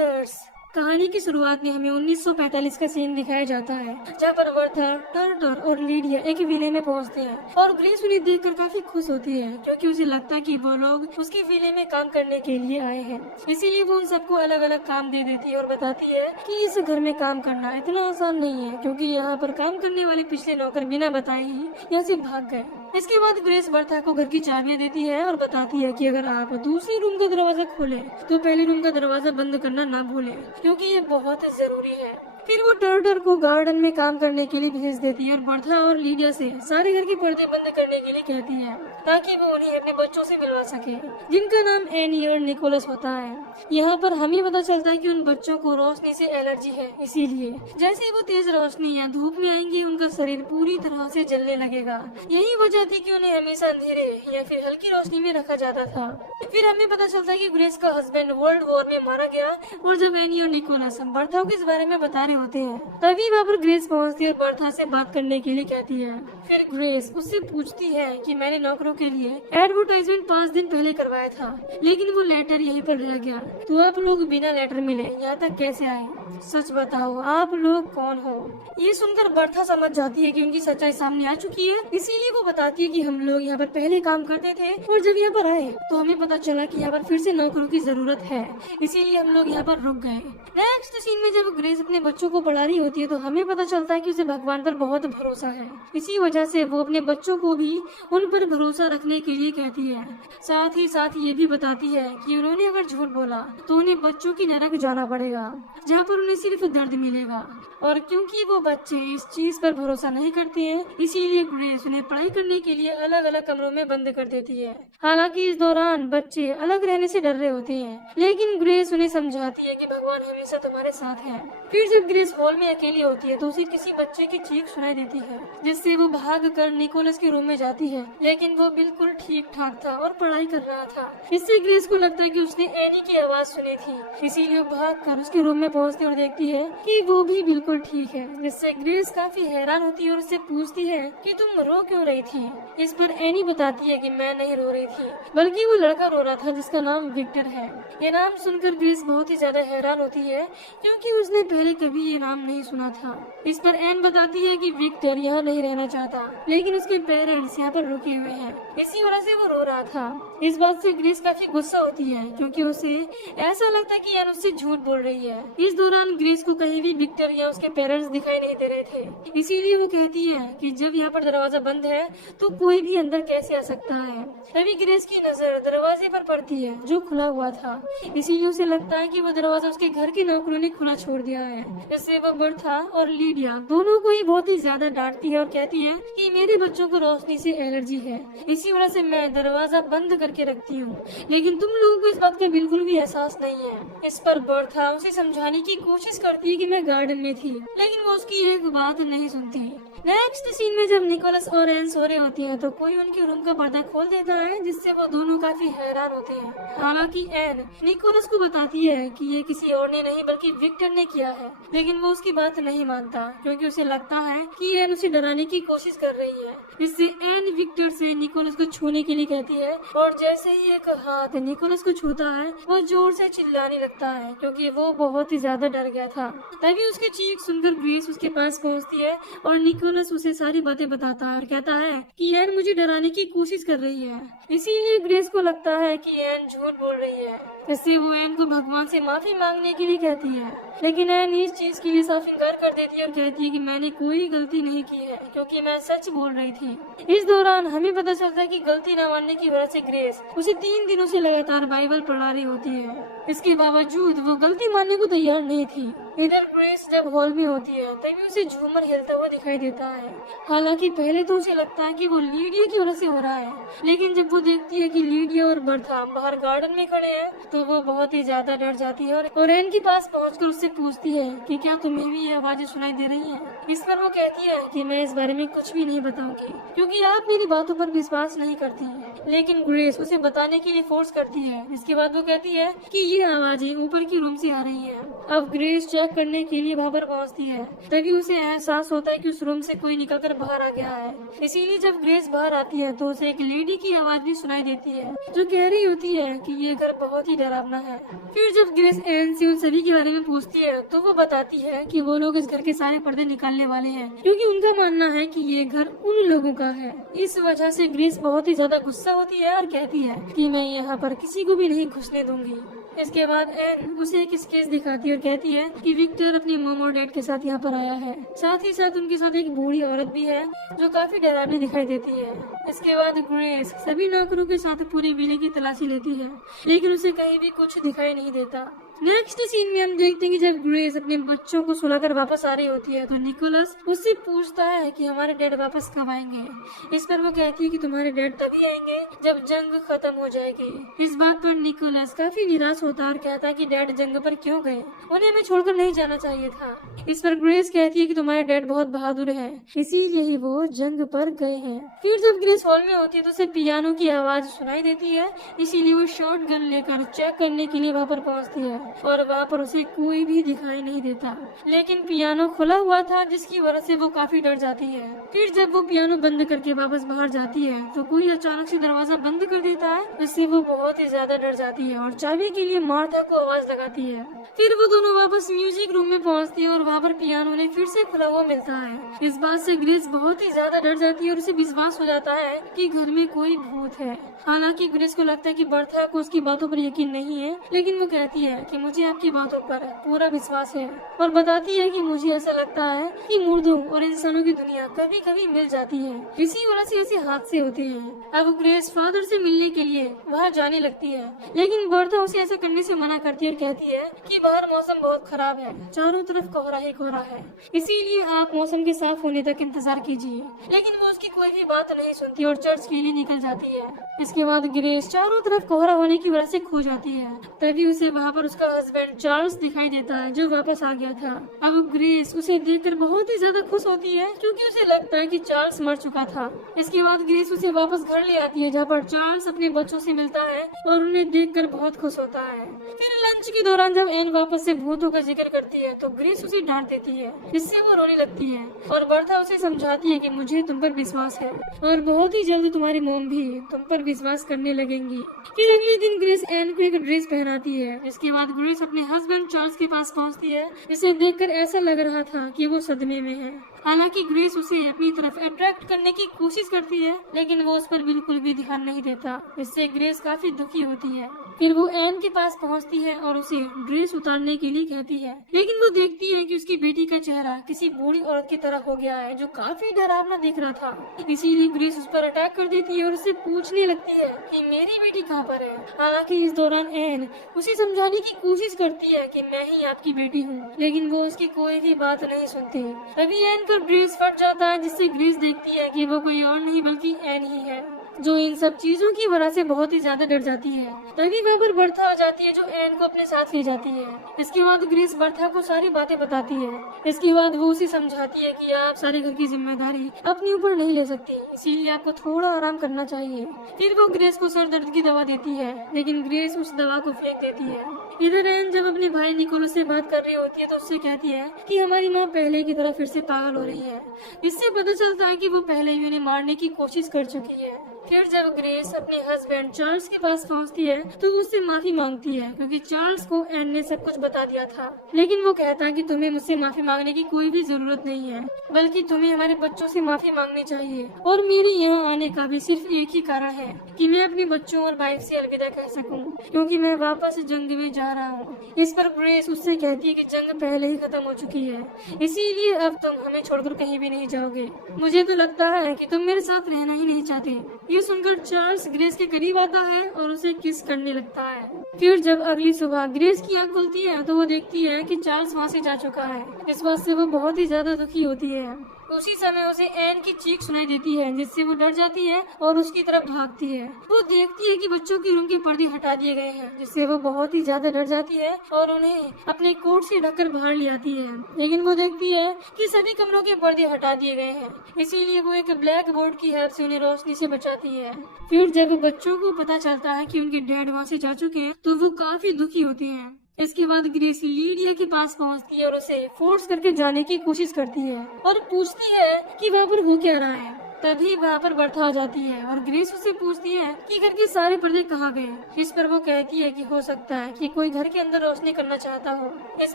Brothers. कहानी की शुरुआत में हमें 1945 का सीन दिखाया जाता है, जहाँ पर वर्था, टर्टर और लीडिया एक विले में पहुँचते हैं और ग्रेस उन्हें देखकर काफी खुश होती है, क्योंकि उसे लगता है कि वो लोग उसकी विले में काम करने के लिए आए हैं। इसीलिए वो उन सबको अलग अलग काम दे देती है और बताती है कि इस घर में काम करना इतना आसान नहीं है, क्योंकि यहाँ पर काम करने वाले पिछले नौकर बिना बताए ही यहाँ से भाग गए। इसके बाद ग्रेस बर्था को घर की चाबियां देती है और बताती है कि अगर आप दूसरी रूम का दरवाजा खोलें तो पहले रूम का दरवाजा बंद करना ना भूलें, क्योंकि ये बहुत जरूरी है। फिर वो टर्टर को गार्डन में काम करने के लिए भेज देती है और बर्था और लीडिया से सारे घर के पर्दे बंद करने के लिए कहती है, ताकि वो उन्हें अपने बच्चों से मिलवा सके, जिनका नाम एनी और निकोलस होता है। यहाँ पर हमें पता चलता है कि उन बच्चों को रोशनी से एलर्जी है, इसीलिए जैसे ही वो तेज रोशनी या धूप में आएंगे उनका शरीर पूरी तरह से जलने लगेगा। यही वजह थी कि उन्हें हमेशा अंधेरे या फिर हल्की रोशनी में रखा जाता था। फिर हमें पता चलता है कि ग्रेस का हस्बैंड वर्ल्ड वॉर में मारा गया, और जब एनी और निकोलस बर्था को इस बारे में बता रहे होते हैं तभी वहाँ पर ग्रेस पहुँचती है और बर्था से बात करने के लिए कहती है। फिर ग्रेस उससे पूछती है कि मैंने नौकरों के लिए एडवर्टाइजमेंट 5 दिन पहले करवाया था, लेकिन वो लेटर यहीं पर रह गया, तो आप लोग बिना लेटर मिले यहाँ तक कैसे आए? सच बताओ, आप लोग कौन हो? ये सुनकर बर्था समझ जाती है कि उनकी सच्चाई सामने आ चुकी है। इसीलिए वो बताती है कि हम लोग यहाँ पर पहले काम करते थे और जब यहाँ पर आए तो हमें पता चला कि यहाँ पर फिर से नौकरों की जरूरत है, इसीलिए हम लोग यहाँ पर रुक गए। नेक्स्ट सीन में जब ग्रेस अपने बच्चों को पढ़ा रही होती है तो हमें पता चलता है कि उसे भगवान पर बहुत भरोसा है। इसी वजह से वो अपने बच्चों को भी उन पर भरोसा रखने के लिए कहती है। साथ ही साथ ये भी बताती है कि उन्होंने अगर झूठ बोला तो उन्हें बच्चों की नरक जाना पड़ेगा, जहाँ पर उन्हें सिर्फ दर्द मिलेगा। और क्योंकि वो बच्चे इस चीज पर भरोसा नहीं करते हैं, इसीलिए ग्रेस उन्हें पढ़ाई करने के लिए अलग अलग कमरों में बंद कर देती है। हालांकि इस दौरान बच्चे अलग रहने से डर रहे होते हैं, लेकिन ग्रेस उन्हें समझाती है कि भगवान हमेशा तुम्हारे साथ है। फिर जब ग्रेस हॉल में अकेली होती है तो उसे किसी बच्चे की चीख सुनाई देती है, जिससे वो भाग कर निकोलस के रूम में जाती है, लेकिन वो बिल्कुल ठीक ठाक था और पढ़ाई कर रहा था। इससे ग्रेस को लगता है कि उसने एनी की आवाज सुनी थी, इसीलिए वो भाग कर उसके रूम में पहुँचती और देखती है कि वो भी बिल्कुल ठीक है, जिससे ग्रेस काफी हैरान होती है और उससे पूछती है कि तुम रो क्यों रही थी? इस पर एनी बताती है कि मैं नहीं रो रही थी, बल्कि वो लड़का रो रहा था जिसका नाम विक्टर है। ये नाम सुनकर ग्रेस बहुत ही ज्यादा हैरान होती है, क्योंकि उसने पहले कभी ये नाम नहीं सुना था। इस पर एन बताती है कि विक्टर यहाँ नहीं रहना चाहता, लेकिन उसके पेरेंट्स यहाँ पर रुके हुए हैं, इसी वजह से वो रो रहा था। इस बात से ग्रेस काफी गुस्सा होती है, क्योंकि उसे ऐसा लगता है कि एन उससे झूठ बोल रही है। इस दौरान ग्रेस को कहीं भी विक्टर या उसके पेरेंट्स दिखाई नहीं दे रहे थे, इसीलिए वो कहती है कि जब यहाँ पर दरवाजा बंद है तो कोई भी अंदर कैसे आ सकता है। तभी ग्रेस की नजर दरवाजे पर पड़ती है जो खुला हुआ था, इसीलिए उसे लगता है कि वो दरवाजा उसके घर के नौकरों ने खुला छोड़ दिया है। इससे वो बर्था और लीडिया दोनों को ही बहुत ही ज्यादा डांटती है और कहती है कि मेरे बच्चों को रोशनी से एलर्जी है, इसी वजह से मैं दरवाजा बंद करके रखती हूँ, लेकिन तुम लोगों को इस बात का बिल्कुल भी एहसास नहीं है। इस पर बर्था उसे समझाने की कोशिश करती है कि मैं गार्डन में थी, लेकिन वो उसकी एक बात नहीं सुनती। नेक्स्ट सीन में जब निकोलस और एन सो रहे होती है तो कोई उनके रूम का पर्दा खोल देता है, जिससे वो दोनों काफी हैरान होते हैं। हालांकि एन निकोलस को बताती है कि ये किसी और ने नहीं बल्कि विक्टर ने किया है, लेकिन वो उसकी बात नहीं मानता, क्योंकि उसे लगता है कि एन उसे डराने की कोशिश कर रही है। इससे एन विक्टर से निकोलस को छूने के लिए कहती है, और जैसे ही एक हाथ निकोलस को छूता है वो जोर से चिल्लाने लगता है, क्योंकि वो बहुत ही ज्यादा डर गया था। तभी उसकी चीख सुनकर ग्रेस उसके पास पहुंचती है और निकोलस उसे सारी बातें बताता है और कहता है कि एन मुझे डराने की कोशिश कर रही है। इसीलिए ग्रेस को लगता है कि एन झूठ बोल रही है, इससे वो एन को भगवान से माफी मांगने के लिए कहती है, लेकिन एन इस चीज के लिए साफ इनकार कर देती है और कहती है कि मैंने कोई गलती नहीं की है, क्योंकि मैं सच बोल रही थी। इस दौरान हमें पता चलता है कि गलती न मानने की वजह से ग्रेस उसे 3 दिनों से लगातार बाइबल पढ़ा रही होती है। इसके बावजूद वो गलती मानने को तैयार नहीं थी। इधर ग्रेस जब हॉल में होती है तभी उसे झूमर हिलता हुआ दिखाई देता है। हालांकि पहले तो उसे लगता है कि वो लीडिया की वजह से हो रहा है, लेकिन जब वो देखती है कि लीडिया और बर्था बाहर गार्डन में खड़े हैं तो वो बहुत ही ज्यादा डर जाती है और एन के पास पहुंचकर उससे पूछती है कि क्या तुम्हें भी ये आवाजें सुनाई दे रही हैं? इस पर वो कहती है कि मैं इस बारे में कुछ भी नहीं बताऊंगी, क्योंकि आप मेरी बातों पर विश्वास नहीं करती हैं। लेकिन ग्रेस उसे बताने के लिए फोर्स करती है। इसके बाद वो कहती है कि ये आवाजें ऊपर की रूम से आ रही है। अब ग्रेस चेक करने के लिए वहाँ पर पहुँचती है, तभी उसे एहसास होता है कि उस रूम से कोई निकलकर बाहर आ गया है। इसीलिए जब ग्रेस बाहर आती है तो उसे एक लेडी की आवाज भी सुनाई देती है, जो कह रही होती है कि ये घर बहुत ही डरावना है। फिर जब ग्रेस एन से उन सभी के बारे में पूछती है तो वो बताती है कि वो लोग इस घर के सारे पर्दे निकालने वाले हैं, क्योंकि उनका मानना है कि ये घर उन लोगों का है। इस वजह से ग्रेस बहुत ही ज्यादा गुस्सा होती है और कहती है कि मैं यहाँ पर किसी को भी नहीं घुसने दूंगी। इसके बाद एन उसे एक स्केच दिखाती है और कहती है कि विक्टर अपनी मॉम और डैड के साथ यहाँ पर आया है। साथ ही साथ उनके साथ एक बूढ़ी औरत भी है जो काफी डरावनी दिखाई देती है। इसके बाद ग्रेस सभी नौकरों के साथ पूरे विले की तलाशी लेती है, लेकिन उसे कहीं भी कुछ दिखाई नहीं देता। नेक्स्ट सीन में हम देखते हैं कि जब ग्रेस अपने बच्चों को सुलाकर वापस आ रही होती है तो निकोलस उससे पूछता है कि हमारे डैड वापस कब आएंगे। इस पर वो कहती है कि तुम्हारे डैड तभी आएंगे जब जंग खत्म हो जाएगी। इस बात पर निकोलस काफी निराश होता है और कहता है कि डैड जंग पर क्यों गए, उन्हें हमें छोड़कर नहीं जाना चाहिए था। इस पर ग्रेस कहती है कि तुम्हारे डैड बहुत बहादुर है, इसीलिए ही वो जंग पर गए हैं। फिर जब ग्रेस हॉल में होती है तो उसे पियानो की आवाज सुनाई देती है, इसीलिए वो शॉट गन लेकर चेक करने के लिए वहाँ पर पहुँचती है और वहाँ पर उसे कोई भी दिखाई नहीं देता, लेकिन पियानो खुला हुआ था जिसकी वजह से वो काफी डर जाती है। फिर जब वो पियानो बंद करके वापस बाहर जाती है तो कोई अचानक से दरवाजा बंद कर देता है, जिससे वो बहुत ही ज्यादा डर जाती है और चाबी के लिए मार्था को आवाज लगाती है। फिर वो दोनों वापस म्यूजिक रूम में पहुँचती है और वहाँ पर पियानो उन्हें फिर से खुला हुआ मिलता है। इस बात से ग्रेस बहुत ही ज्यादा डर जाती है और उसे विश्वास हो जाता है कि घर में कोई भूत है। हालांकि ग्रेस को लगता है कि बर्था को उसकी बातों पर यकीन नहीं है, लेकिन वो कहती है कि मुझे आपकी बातों पर पूरा विश्वास है और बताती है कि मुझे ऐसा लगता है कि मुर्दों और इंसानों की दुनिया कभी कभी मिल जाती है, इसी वजह से ऐसे हादसे होते हैं। अब ग्रेस फादर से मिलने के लिए वहाँ जाने लगती है, लेकिन बर्था उसे ऐसा करने से मना करती है और कहती है कि बाहर मौसम बहुत खराब है, चारों तरफ कोहरा ही कोहरा है, इसीलिए आप मौसम के साफ होने तक इंतजार कीजिए। लेकिन वो उसकी कोई भी बात नहीं सुनती और चर्च के लिए निकल जाती है। इसके बाद ग्रेस चारों तरफ कोहरा होने की वजह से खो जाती है। तभी उसे वहाँ पर उसका हस्बैंड चार्ल्स दिखाई देता है जो वापस आ गया था। अब ग्रेस उसे देखकर बहुत ही ज्यादा खुश होती है क्योंकि उसे लगता है कि चार्ल्स मर चुका था। इसके बाद ग्रेस उसे वापस घर ले आती है जहाँ पर चार्ल्स अपने बच्चों से मिलता है और उन्हें देखकर बहुत खुश होता है। फिर लंच के दौरान जब एन वापस से भूतों का जिक्र करती है तो ग्रेस उसे डांट देती है, जिससे वो रोने लगती है और बर्था उसे समझाती है कि मुझे तुम पर विश्वास है और बहुत ही जल्द तुम्हारी मॉम भी तुम पर विश्वास करने लगेंगी। फिर अगले दिन ग्रेस एन को एक ड्रेस पहनाती है। इसके बाद ग्रेस अपने हस्बैंड चार्ल्स के पास पहुंचती है, जिसे देखकर ऐसा लग रहा था कि वो सदमे में है। हालांकि ग्रेस उसे अपनी तरफ अट्रैक्ट करने की कोशिश करती है, लेकिन वो उस पर बिल्कुल भी ध्यान नहीं देता। इससे ग्रेस काफी दुखी होती है। फिर वो एन के पास पहुंचती है और उसे ड्रेस उतारने के लिए कहती है, लेकिन वो देखती है कि उसकी बेटी का चेहरा किसी बूढ़ी औरत की तरह हो गया है जो काफी डरावना दिख रहा था। इसीलिए ग्रेस उस पर अटैक कर देती है और उससे पूछने लगती है कि मेरी बेटी कहाँ पर है। हालांकि इस दौरान एन उसे समझाने की कोशिश करती है कि मैं ही आपकी बेटी हूँ, लेकिन वो उसकी कोई भी बात नहीं सुनती। तभी एन का ड्रेस फट जाता है, जिससे ग्रेस देखती है कि वो कोई और नहीं बल्कि एन ही है, जो इन सब चीजों की वजह से बहुत ही ज्यादा डर जाती है। तभी वहाँ पर बर्था आ जाती है जो एन को अपने साथ ले जाती है। इसके बाद ग्रेस बर्था को सारी बातें बताती है। इसके बाद वो उसे समझाती है कि आप सारे घर की जिम्मेदारी अपने ऊपर नहीं ले सकती, इसीलिए आपको थोड़ा आराम करना चाहिए। फिर वो ग्रेस को सर दर्द की दवा देती है, लेकिन ग्रेस उस दवा को फेंक देती है। इधर एन जब अपने भाई निकोलस से बात कर रही होती है तो उससे कहती है कि हमारी माँ पहले की तरह फिर से पागल हो रही है। इससे पता चलता है कि वो पहले ही उन्हें मारने की कोशिश कर चुकी है। फिर जब ग्रेस अपने हस्बैंड चार्ल्स के पास पहुंचती है तो वो उससे माफी मांगती है, क्योंकि चार्ल्स को एन ने सब कुछ बता दिया था। लेकिन वो कहता है कि तुम्हें मुझसे माफी मांगने की कोई भी जरूरत नहीं है, बल्कि तुम्हें हमारे बच्चों से माफी मांगनी चाहिए। और मेरे यहाँ आने का भी सिर्फ एक ही कारण है कि मैं अपने बच्चों और वाइफ से अलविदा कह सकूं, क्योंकि मैं वापस जंग में जा रहा हूँ। इस पर ग्रेस उससे कहती है कि जंग पहले ही खत्म हो चुकी है, इसीलिए अब तुम हमें छोड़कर कहीं भी नहीं जाओगे। मुझे तो लगता है कि तुम मेरे साथ रहना ही नहीं चाहते। ये सुनकर चार्ल्स ग्रेस के करीब आता है और उसे किस करने लगता है। फिर जब अगली सुबह ग्रेस की आंख खुलती है तो वो देखती है कि चार्ल्स वहाँ से जा चुका है। इस बात से वो बहुत ही ज्यादा दुखी होती है। उसी समय उसे एन की चीख सुनाई देती है, जिससे वो डर जाती है और उसकी तरफ भागती है। वो देखती है कि बच्चों के रूम के पर्दे हटा दिए गए हैं, जिससे वो बहुत ही ज्यादा डर जाती है और उन्हें अपने कोट से ढककर बाहर ले आती है। लेकिन वो देखती है कि सभी कमरों के पर्दे हटा दिए गए हैं, इसीलिए वो एक ब्लैक बोर्ड की हेल्प से उन्हें रोशनी से बचाती है। फिर जब बच्चों को पता चलता है कि उनके डैड वहाँ से जा चुके हैं तो वो काफी दुखी होते हैं। इसके बाद ग्रेस लीडिया के पास पहुंचती है और उसे फोर्स करके जाने की कोशिश करती है और पूछती है कि वहाँ पर हो क्या रहा है। तभी वहाँ पर बर्था आ जाती है और ग्रेस उससे पूछती है कि घर के सारे पर्दे कहाँ गए। इस पर वो कहती है कि हो सकता है कि कोई घर के अंदर रोशनी करना चाहता हो। इस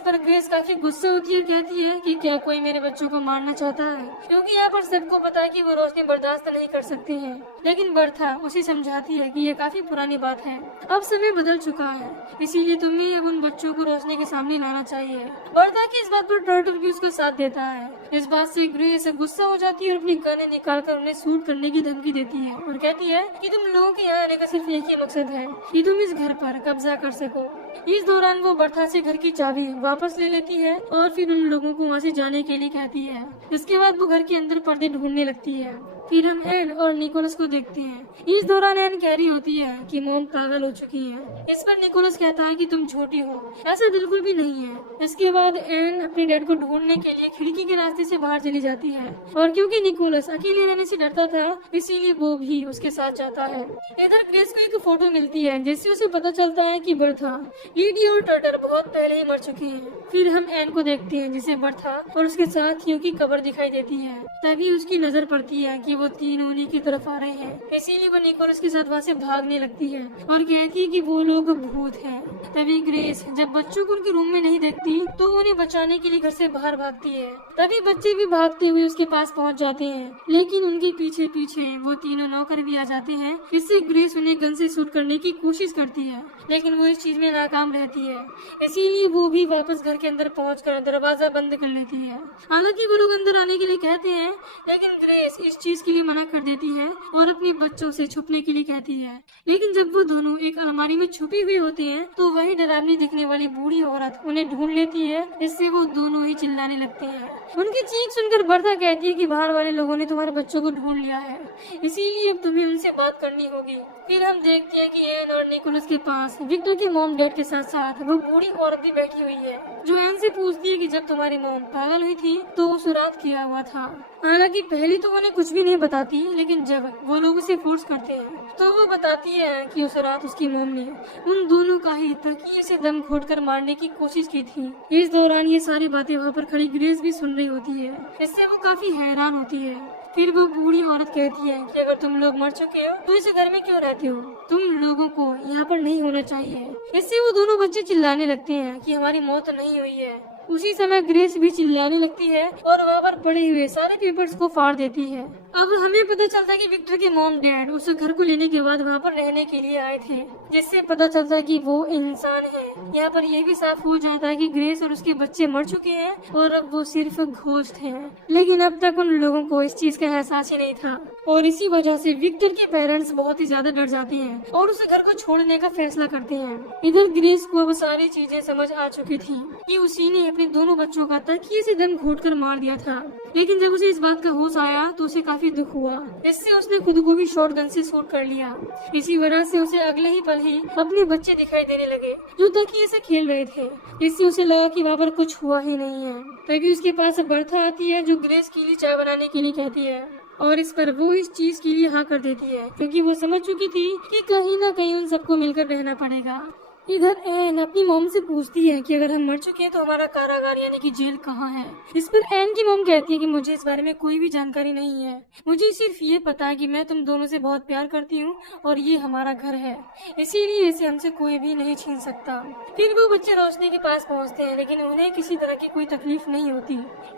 पर ग्रेस काफी गुस्सा होती है और कहती है कि क्या कोई मेरे बच्चों को मारना चाहता है, क्योंकि यहाँ पर सबको पता है कि वो रोशनी बर्दाश्त नहीं कर सकते हैं। लेकिन बर्था उसे समझाती है कि ये काफी पुरानी बात है, अब समय बदल चुका है, इसीलिए तुम्हें अब उन बच्चों को रोशनी के सामने लाना चाहिए। बर्था की इस बात पर टर्टल भी उसका साथ देता है। इस बात से ग्रेस गुस्सा हो जाती है और अपनी गन निकालकर उन्हें शूट करने की धमकी देती है और कहती है कि तुम लोगों के यहाँ आने का सिर्फ एक ही मकसद है कि तुम इस घर पर कब्जा कर सको। इस दौरान वो बर्था से घर की चाबी वापस ले लेती है और फिर उन लोगों को वहाँ से जाने के लिए कहती है। इसके बाद वो घर के अंदर पर्दे ढूंढने लगती है। फिर हम एन और निकोलस को देखते हैं। इस दौरान एन कह रही होती है कि मॉम पागल हो चुकी है। इस पर निकोलस कहता है कि तुम छोटी हो, ऐसा बिल्कुल भी नहीं है। इसके बाद एन अपने डैड को ढूंढने के लिए खिड़की के रास्ते से बाहर चली जाती है और क्योंकि निकोलस अकेले रहने से डरता था इसीलिए वो भी उसके साथ जाता है। इधर ग्रेस को एक फोटो मिलती है जिससे उसे पता चलता है कि बर्था, लीडी और टर्टल बहुत पहले ही मर चुकी है। फिर हम एन को देखते हैं जिसे बर्था और उसके साथियों की कब्र दिखाई देती है। तभी उसकी नजर पड़ती है कि वो तीनों उन्हीं की तरफ आ रहे हैं, इसीलिए वो निकोलस के साथ वहाँ से भागने लगती है और कहती है कि वो लोग भूत हैं। तभी ग्रेस जब बच्चों को उनके रूम में नहीं देखती तो वो उन्हें बचाने के लिए घर से बाहर भागती है। तभी बच्चे भी भागते हुए उसके पास पहुँच जाते हैं, लेकिन उनके पीछे पीछे वो तीनों नौकर भी आ जाते हैं। इससे ग्रेस उन्हें गन से शूट करने की कोशिश करती है, लेकिन वो इस चीज में नाकाम रहती है, इसीलिए वो भी वापस घर के अंदर पहुंचकर दरवाजा बंद कर लेती है। हालांकि वो लोग अंदर आने के लिए कहते हैं, लेकिन ग्रेस इस चीज के लिए मना कर देती है और अपने बच्चों से छुपने के लिए कहती है। लेकिन जब वो दोनों एक अलमारी में छुपे हुए होते हैं तो वही डरावनी दिखने वाली बूढ़ी औरत उन्हें ढूंढ लेती है, इससे वो दोनों ही चिल्लाने लगते हैं। उनकी चीख सुनकर बर्था कहती है कि बाहर वाले लोगों ने तुम्हारे बच्चों को ढूंढ लिया है, इसीलिए अब तुम्हें उनसे बात करनी होगी। फिर हम देखते हैं कि एन और निकोलस के पास विक्टर की मॉम डैड के साथ साथ वो बूढ़ी औरत भी बैठी हुई है, जो एन से पूछती है कि जब तुम्हारी मॉम पागल हुई थी तो उस रात किया हुआ था। हालांकि पहले तो उन्हें कुछ भी नहीं बताती, लेकिन जब वो लोग उसे फोर्स करते हैं तो वो बताती है कि उस रात उसकी मॉम ने उन दोनों का ही तकिए से दम घोटकर मारने की कोशिश की थी। इस दौरान ये सारी बातें वहाँ पर खड़ी ग्रेस भी सुन रही होती है, इससे वो काफी हैरान होती है। फिर वो बूढ़ी औरत कहती है कि अगर तुम लोग मर चुके हो तो इस घर में क्यों रहते हो, तुम लोगों को यहाँ पर नहीं होना चाहिए। इससे वो दोनों बच्चे चिल्लाने लगते हैं कि हमारी मौत नहीं हुई है। उसी समय ग्रेस भी चिल्लाने लगती है और वहाँ पर पड़े हुए सारे पेपर्स को फाड़ देती है। अब हमें पता चलता है कि विक्टर के मॉम डैड उस घर को लेने के बाद वहाँ पर रहने के लिए आए थे, जिससे पता चलता है कि वो इंसान है। यहाँ पर यह भी साफ हो जाता है कि ग्रेस और उसके बच्चे मर चुके हैं और अब वो सिर्फ घोस्ट हैं। लेकिन अब तक उन लोगों को इस चीज का एहसास ही नहीं था और इसी वजह से विक्टर के पेरेंट्स बहुत ही ज्यादा डर जाते हैं और उस घर को छोड़ने का फैसला करते हैं। इधर ग्रेस को अब सारी चीजें समझ आ चुकी थी कि उसी ने अपने दोनों बच्चों का तकिए से दम घोटकर मार दिया था। लेकिन जब उसे इस बात का होश आया तो उसे काफी दुख हुआ, इससे उसने खुद को भी शॉटगन से शूट कर लिया। इसी वजह से उसे अगले ही पल ही अपने बच्चे दिखाई देने लगे जो तकिए से खेल रहे थे, इससे उसे लगा कि वहाँ पर कुछ हुआ ही नहीं है। तभी उसके पास बर्था आती है जो ग्रेस के लिए चाय बनाने के लिए कहती है और इस पर वो इस चीज के लिए हाँ कर देती है, क्योंकि वो समझ चुकी थी कि कहीं ना कहीं उन सबको मिलकर रहना पड़ेगा। इधर एन अपनी मॉम से पूछती है कि अगर हम मर चुके हैं तो हमारा कारागार यानी कि जेल कहाँ है। इस पर एन की मॉम कहती है कि मुझे इस बारे में कोई भी जानकारी नहीं है, मुझे सिर्फ ये पता है कि मैं तुम दोनों से बहुत प्यार करती हूँ और ये हमारा घर है, इसीलिए इसे हमसे कोई भी नहीं छीन सकता। फिर वो बच्चे रोशनी के पास पहुँचते हैं, लेकिन उन्हें किसी तरह की कोई तकलीफ नहीं होती।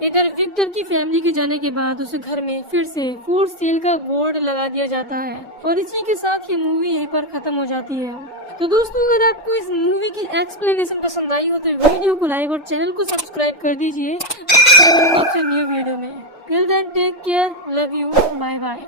इधर विक्टर की फैमिली के जाने के बाद उस घर में फिर से फॉर सेल का बोर्ड लगा दिया जाता है और इसी के साथ ये मूवी यहीं पर खत्म हो जाती है। तो दोस्तों, अगर आपको इस मूवी की एक्सप्लेनेशन पसंद आई हो तो वीडियो को लाइक और चैनल को सब्सक्राइब कर दीजिए न्यू वीडियो में। Till then take care, love you, bye bye.